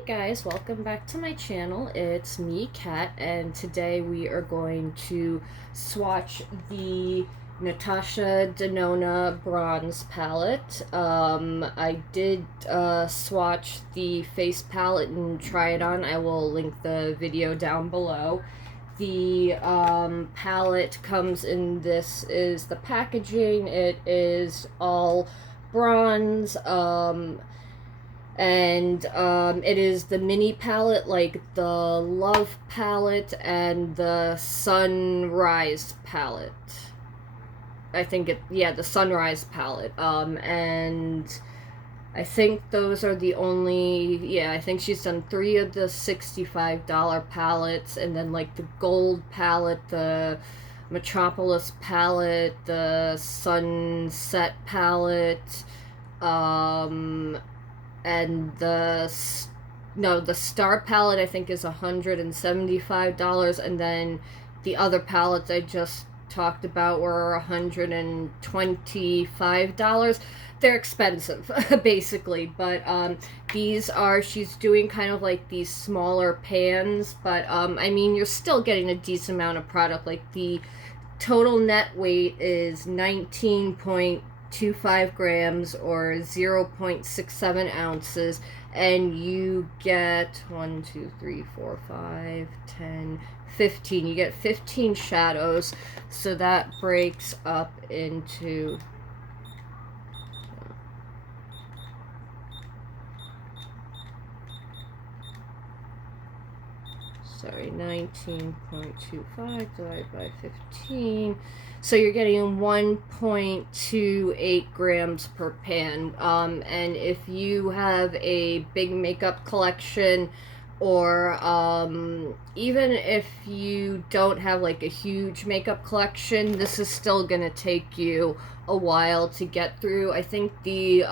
Hey guys, welcome back to my channel. It's me, Kat, and today we are going to swatch the Natasha Denona Bronze palette. I did swatch the face palette and try it on. I will link the video down below. The palette comes in, this is the packaging. It is all bronze. It is the mini palette, like the Love palette and the Sunrise palette. I think the Sunrise palette. And I think those are the only, I think she's done 3 of the $65 palettes, and then like the gold palette, the Metropolis palette, the Sunset palette, and the Star palette I think is $175, and then the other palettes I just talked about were $125. They're expensive basically, but she's doing kind of like these smaller pans, but I mean, you're still getting a decent amount of product. Like the total net weight is 19.25 grams or 0.67 ounces, and you get 1, 2, 3, 4, 5, 10, 15. You get 15 shadows, so that breaks up into 19.25 divided by 15. So you're getting 1.28 grams per pan. And if you have a big makeup collection, or even if you don't have like a huge makeup collection, this is still gonna take you a while to get through. I think the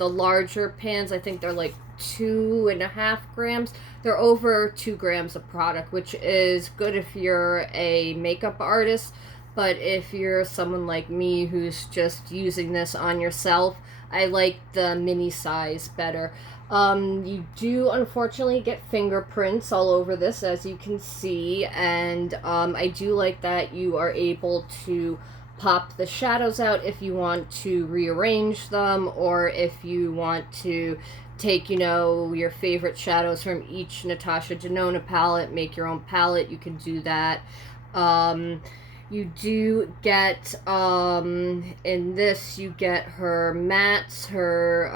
larger pans, I think they're like 2.5 grams. They're over 2 grams of product, which is good if you're a makeup artist, but if you're someone like me who's just using this on yourself, I like the mini size better. You do unfortunately get fingerprints all over this, as you can see, and I do like that you are able to pop the shadows out if you want to rearrange them, or if you want to take, your favorite shadows from each Natasha Denona palette, make your own palette, you can do that. You do get, in this, you get her mattes, her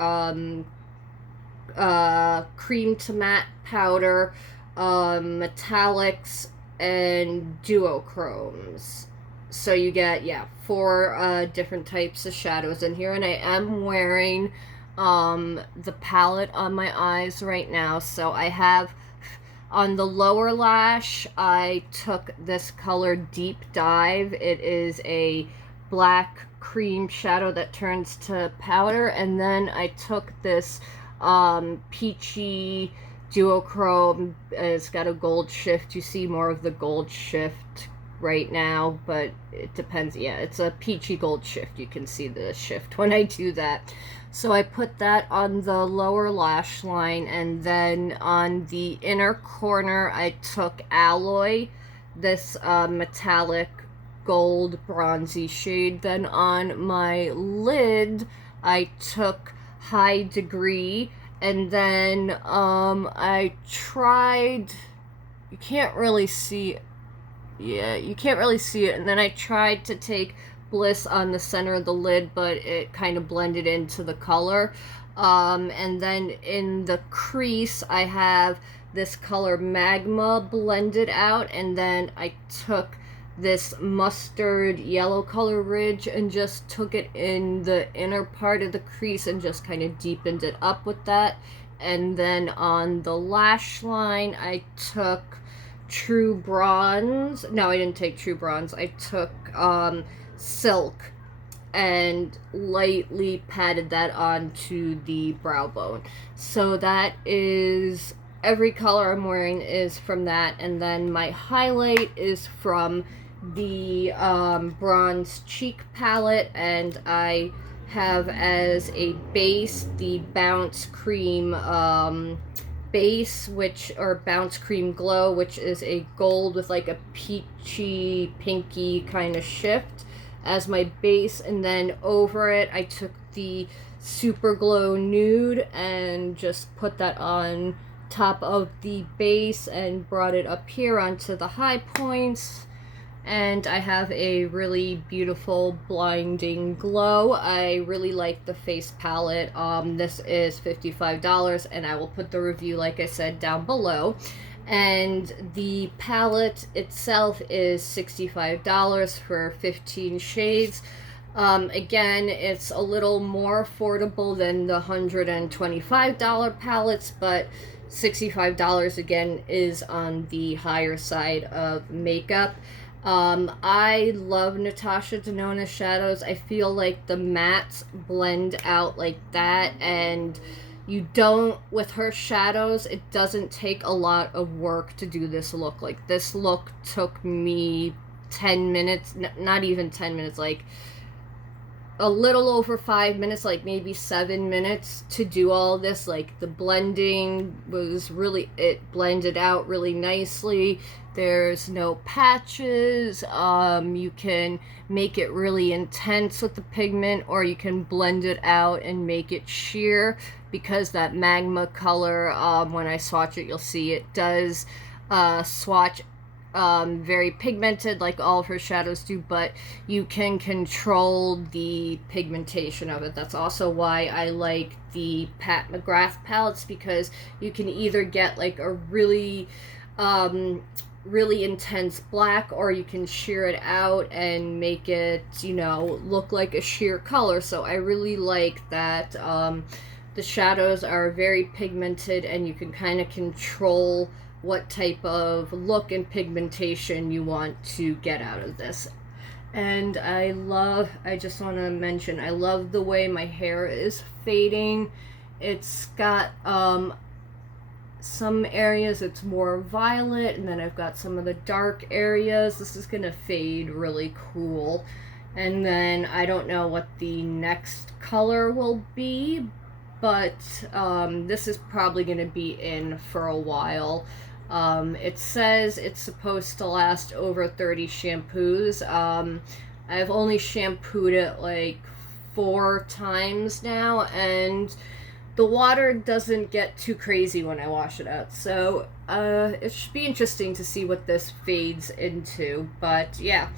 cream to matte powder, metallics, and duochromes. So you get, 4 different types of shadows in here, and I am wearing the palette on my eyes right now. So I have, on the lower lash, I took this color Deep Dive. It is a black cream shadow that turns to powder, and then I took this peachy duochrome. It's got a gold shift. You see more of the gold shift right now, but it depends. It's a peachy gold shift. You can see the shift when I do that. So I put that on the lower lash line, and then on the inner corner I took Alloy, this metallic gold bronzy shade. Then on my lid I took High Degree, and then I tried, you can't really see it. You can't really see it. And then I tried to take Bliss on the center of the lid, but it kind of blended into the color. And then in the crease, I have this color Magma blended out, and then I took this mustard yellow color Ridge and just took it in the inner part of the crease and just kind of deepened it up with that. And then on the lash line, I took True Bronze. No, I didn't take True Bronze. I took Silk and lightly patted that onto the brow bone. So that is, every color I'm wearing is from that. And then my highlight is from the Bronze Cheek palette, and I have as a base the Bounce Cream base, or Bounce Cream Glow, which is a gold with like a peachy, pinky kind of shift as my base. And then over it, I took the Super Glow Nude and just put that on top of the base and brought it up here onto the high points. And I have a really beautiful blinding glow. I really like the face palette. This is $55, and I will put the review, like I said, down below. And the palette itself is $65 for 15 shades. Again, it's a little more affordable than the $125 palettes, but $65 again is on the higher side of makeup. I love Natasha Denona shadows. I feel like the mattes blend out like that, and you don't, with her shadows, it doesn't take a lot of work to do this look. Like, this look took me 10 minutes, not even 10 minutes, like a little over 5 minutes, like maybe 7 minutes to do all this. Like, the blending was really, it blended out really nicely. There's no patches. You can make it really intense with the pigment, or you can blend it out and make it sheer, because that magma color, when I swatch it, you'll see it does swatch very pigmented like all of her shadows do, but you can control the pigmentation of it. That's also why I like the Pat McGrath palettes, because you can either get like a really really intense black, or you can sheer it out and make it, you know, look like a sheer color. So I really like that the shadows are very pigmented, and you can kind of control what type of look and pigmentation you want to get out of this. And I just want to mention, I love the way my hair is fading. It's got some areas it's more violet, and then I've got some of the dark areas. This is gonna fade really cool. And then I don't know what the next color will be, but this is probably gonna be in for a while. It says it's supposed to last over 30 shampoos. I've only shampooed it like 4 times now, and the water doesn't get too crazy when I wash it out. So it should be interesting to see what this fades into. But yeah,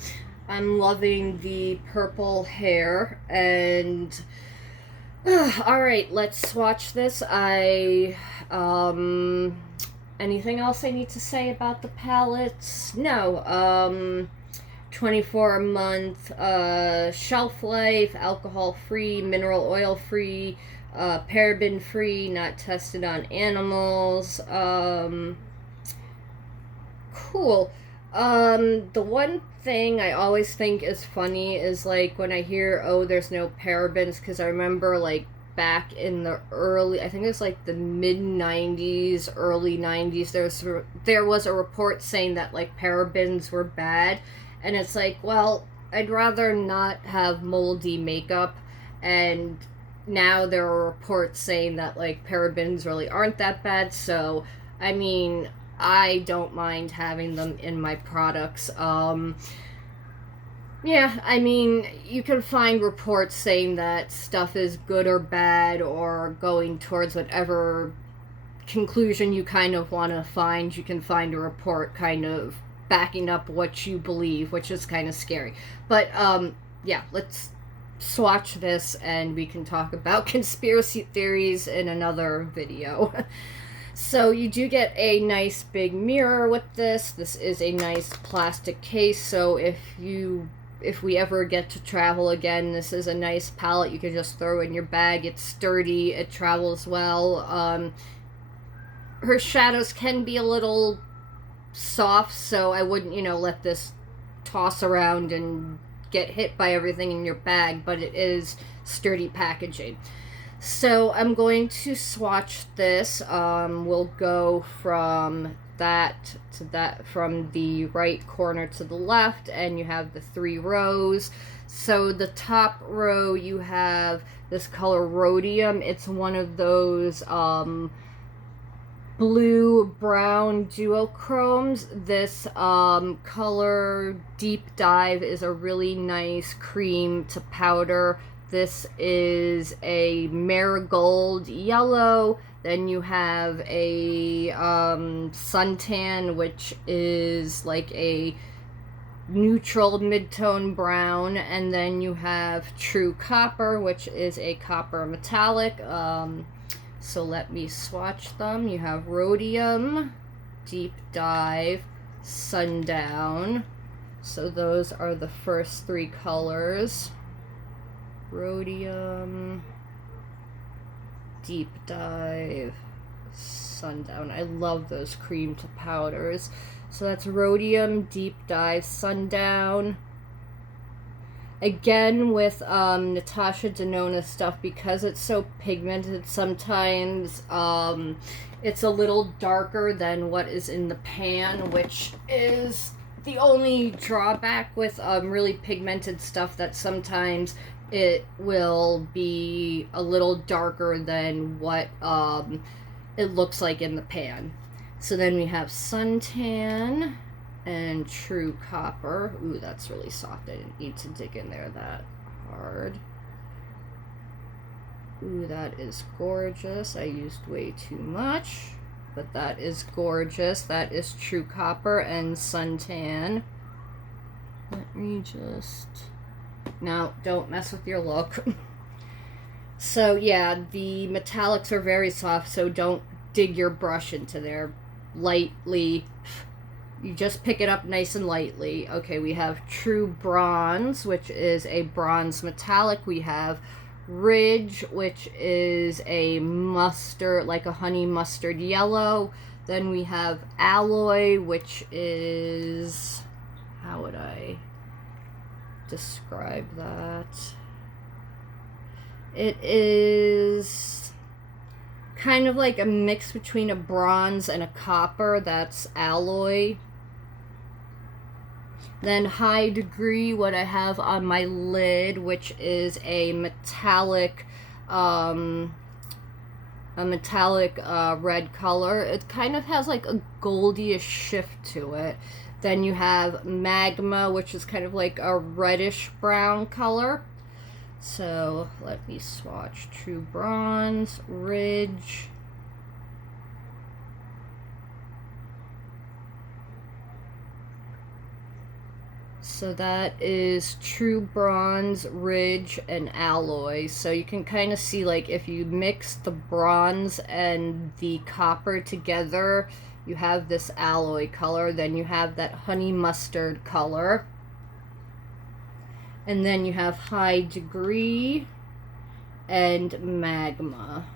I'm loving the purple hair. And alright, let's swatch this. Anything else I need to say about the palettes? No. 24-month shelf life, alcohol-free, mineral oil-free, paraben-free, not tested on animals. Cool. The one thing I always think is funny is, like, when I hear, oh, there's no parabens, because I remember, like, back in the early, I think it was like the mid-90s, early 90s, there was a report saying that, like, parabens were bad. And it's like, well, I'd rather not have moldy makeup. And now there are reports saying that, like, parabens really aren't that bad. So, I mean, I don't mind having them in my products. Yeah, I mean, you can find reports saying that stuff is good or bad, or going towards whatever conclusion you kind of want to find. You can find a report kind of backing up what you believe, which is kind of scary. But yeah, let's swatch this and we can talk about conspiracy theories in another video. So you do get a nice big mirror with this. This is a nice plastic case, so if we ever get to travel again, this is a nice palette you can just throw in your bag. It's sturdy, it travels well. Her shadows can be a little soft, so I wouldn't, let this toss around and get hit by everything in your bag, but it is sturdy packaging. So I'm going to swatch this. We'll go from that to that, from the right corner to the left, and you have the 3 rows. So the top row, you have this color Rhodium. It's one of those blue-brown duochromes. This color Deep Dive is a really nice cream to powder. This is a marigold yellow. Then you have a suntan, which is like a neutral mid-tone brown, and then you have True Copper, which is a copper metallic. So let me swatch them. You have Rhodium, Deep Dive, Sundown. So those are the first three colors. Rhodium, Deep Dive, Sundown. I love those cream to powders. So that's Rhodium, Deep Dive, Sundown. Again, with Natasha Denona stuff, because it's so pigmented, sometimes it's a little darker than what is in the pan, which is the only drawback with really pigmented stuff, that sometimes it will be a little darker than what it looks like in the pan. So then we have Suntan and True Copper. Ooh, that's really soft. I didn't need to dig in there that hard. Ooh, that is gorgeous. I used way too much, but that is gorgeous. That is True Copper and Suntan. Let me just... No, don't mess with your look. So yeah, the metallics are very soft, so don't dig your brush into there. Lightly, you just pick it up nice and lightly. Okay, we have True Bronze, which is a bronze metallic. We have Ridge, which is a mustard, like a honey mustard yellow. Then we have Alloy, which is, how would I describe that? It is kind of like a mix between a bronze and a copper. That's Alloy. Then High Degree, what I have on my lid, which is a metallic red color. It kind of has like a goldyish shift to it. Then you have Magma, which is kind of like a reddish brown color. So let me swatch True Bronze, Ridge. So that is True Bronze, Ridge, and Alloy. So you can kind of see, like, if you mix the bronze and the copper together, you have this alloy color. Then you have that honey mustard color. And then you have High Degree and Magma.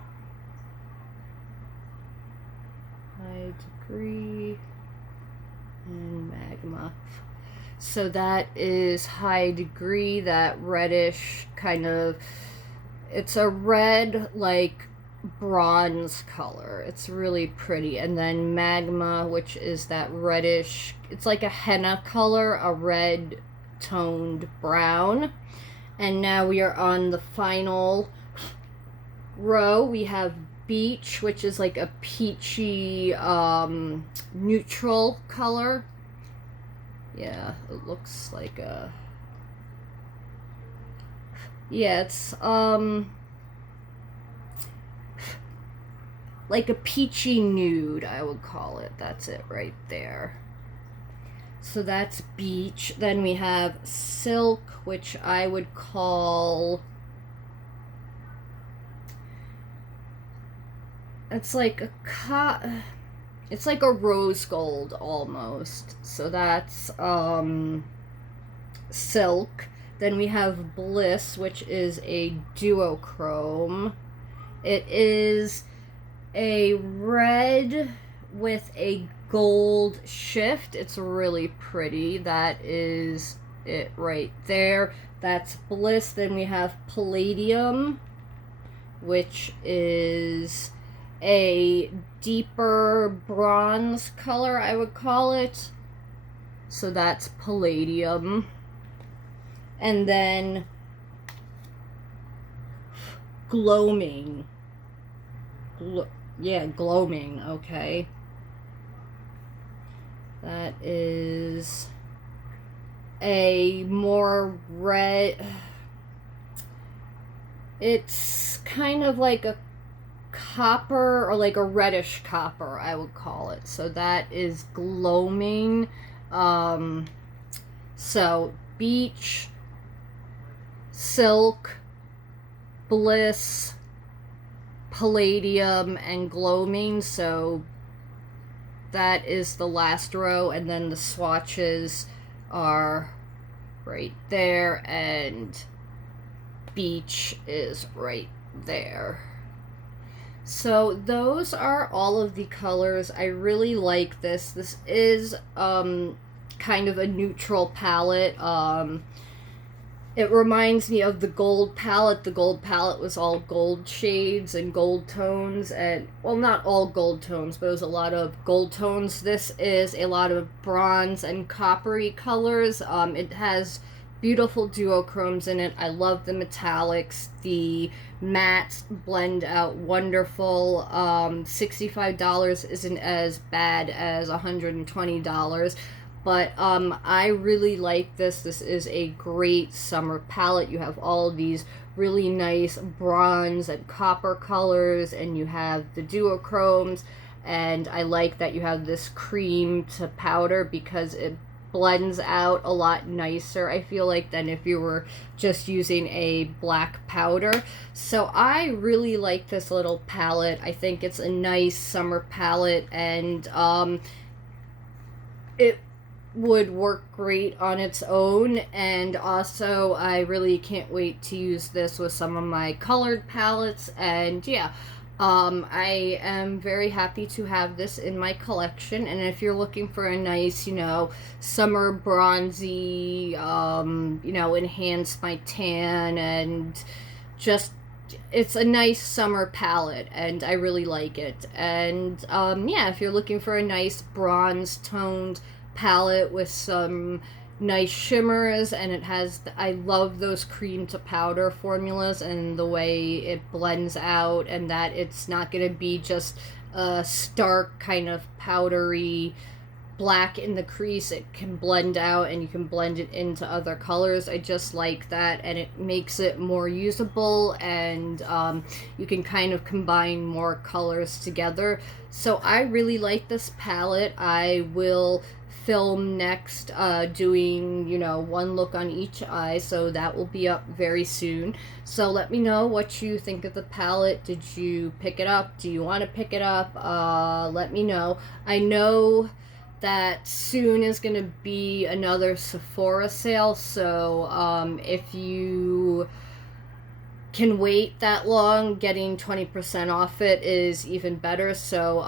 High Degree and Magma. So that is High Degree, that reddish kind of, it's a red, like, bronze color. It's really pretty. And then Magma, which is that reddish, it's like a henna color, a red toned brown. And now we are on the final row. We have Beach, which is like a peachy neutral color. Yeah, it looks like a, yeah, it's like a peachy nude, I would call it. That's it right there. So that's Beach. Then we have Silk, which I would call, it's like it's like a rose gold almost. So that's Silk. Then we have Bliss, which is a duochrome. It is a red with a gold shift. It's really pretty. That is it right there. That's Bliss. Then we have Palladium, which is a deeper bronze color, I would call it. So that's Palladium. And then Gloaming. Yeah, Gloaming, okay. That is a more red... It's kind of like a copper, or like a reddish copper, I would call it. So that is Gloaming. So Beach, Silk, Bliss, Palladium, and Gloaming. So that is the last row, and then the swatches are right there, and Beach is right there. So those are all of the colors. I really like this. This is kind of a neutral palette. It reminds me of the gold palette. The gold palette was all gold shades and gold tones, and, well, not all gold tones, but it was a lot of gold tones. This is a lot of bronze and coppery colors. It has beautiful duochromes in it. I love the metallics. The mattes blend out wonderful. $65 isn't as bad as $120. But I really like this. This is a great summer palette. You have all of these really nice bronze and copper colors, and you have the duochromes, and I like that you have this cream to powder because it blends out a lot nicer, I feel like, than if you were just using a black powder. So I really like this little palette. I think it's a nice summer palette, and it would work great on its own, and also I really can't wait to use this with some of my colored palettes. And yeah, I am very happy to have this in my collection. And if you're looking for a nice, you know, summer bronzy, you know, enhance my tan, and just, it's a nice summer palette, and I really like it. And yeah, if you're looking for a nice bronze toned palette with some nice shimmers, and it has, I love those cream to powder formulas and the way it blends out, and that it's not going to be just a stark kind of powdery black in the crease. It can blend out, and you can blend it into other colors. I just like that, and it makes it more usable, and you can kind of combine more colors together. So I really like this palette. I will film next doing, you know, one look on each eye, so that will be up very soon. So let me know what you think of the palette. Did you pick it up? Do you want to pick it up? Let me know. I know that soon is going to be another Sephora sale, so if you can wait that long, getting 20% off it is even better. So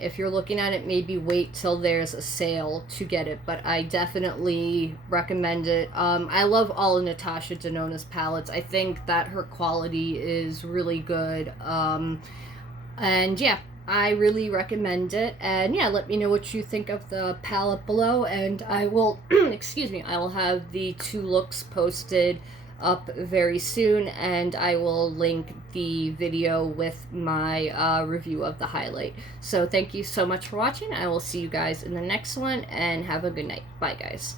if you're looking at it, maybe wait till there's a sale to get it, but I definitely recommend it. I love all of Natasha Denona's palettes. I think that her quality is really good, and yeah, I really recommend it. And yeah, let me know what you think of the palette below, and I will excuse me, I will have the 2 looks posted up very soon, and I will link the video with my review of the highlight. So thank you so much for watching. I will see you guys in the next one, and have a good night. Bye, guys.